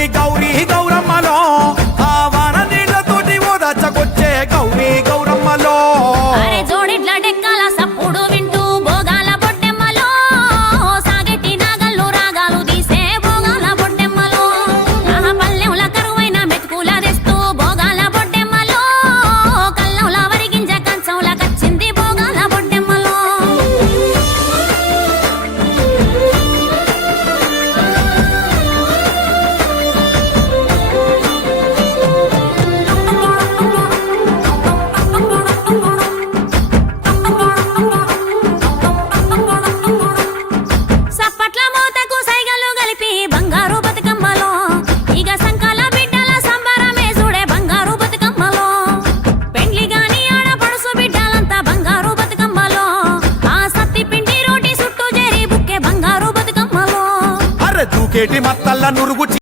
పొంగి గౌరీ గౌరమ్మలో ఆ వాన నీళ్లతోటి ఓదాచకొచ్చే గౌరీ గౌరమ్మలో జోడిట్ల డెక్కల సప్పుడు వింటూ భోగాల బొడ్డెమ్మలో సాగెట్టి నాగళ్ళు రాగాలు తీసే భోగాల బొడ్డెమ్మలో పల్లెంల కరువైన మెతుకుల తెస్తూ భోగాల బొడ్డెమ్మలో కల్లంల వరిగింజ కంచంల కచ్చింది భోగాల బొడ్డెమ్మలో సప్పట్ల మోతకు సైగలు కలిపి బంగారు బతుకమ్మలో ఇక సంకల బిడ్డల సంబరమే చూడే బంగారు బతుకమ్మలో పెండ్లి గాని ఆడపడుసు బిడ్డలంతా బంగారు బతుకమ్మలో ఆ సత్తి పిండి రోటి చుట్టూ చేరి బుక్కే బంగారు బతుకమ్మలో అరే దూకేటి మత్తల్ల నురుగు